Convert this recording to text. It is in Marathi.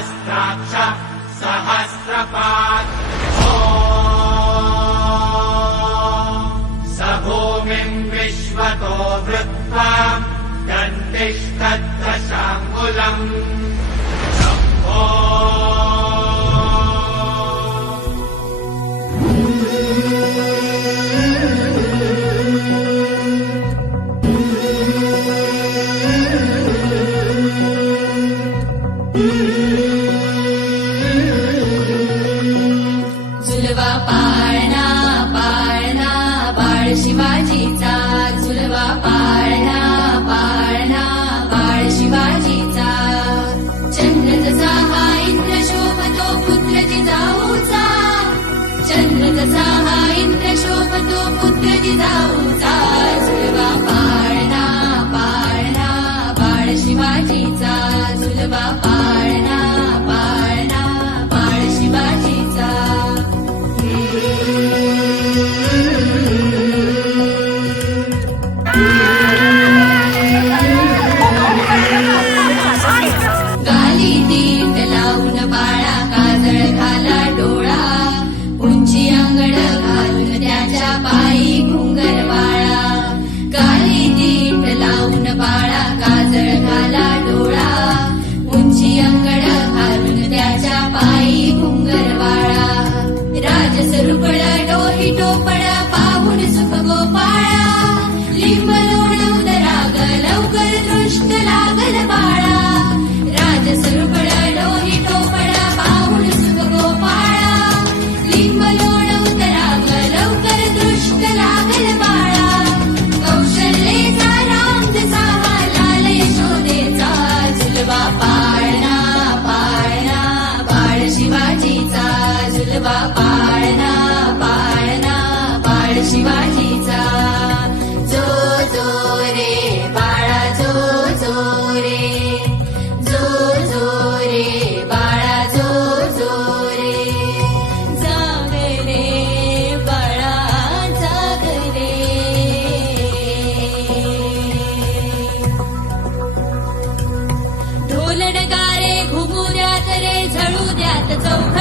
सहस्राक्ष सहस्रपात् स भूमिम् विश्वतो वृत्वा दन्तिष्ठदशाङ्गुलम् शम्भो झुलवा पाळणा पाळणा बाळ शिवाजीचा झुलवा पाळणा पाळणा बाळ शिवाजीचा चंद्र जसा हा इंद्र शोभतो पुत्र जिजाऊचा चंद्र जसा हा इंद्र शोभतो पुत्र जिजाऊचा झुलवा पाळणा पाळणा बाळ शिवाजीचा झुलवा पाळणा पाळणा बाळ शिवाजीचा गाली दीट लावून बाळा काजळ घाला डोळा उंची अंगड घालून त्याच्या पायी घुंगर वाळा गाली दीट लावून बाळा काजळ घाला डोळा उंची अंगड घालून त्याच्या पायी घुंगर वाळा राजसरुपळ डोही टोपळ पाहून सुख गोपाळा लिंब लोणवत राग लवकर दृष्ट लागल बाळा राजसरुपळ डोही टोपळ पाहून सुख गोपाळा लिंब लोणवत राग लवकर दृष्ट लागल बाळा कौशल्येचा राम जसा लाल यशोदेचा झुलवा पाळणा पाळणा बाळ शिवाजीचा झुलवा पाळणा पाळणा बाळ शिवाजीचा जो जो रे बाळा जो जो रे जो जो रे बाळा जो जो रे जाग रे बाळा जाग रे ढोल नगारे घुमू द्यात रे झळू द्यात चौघ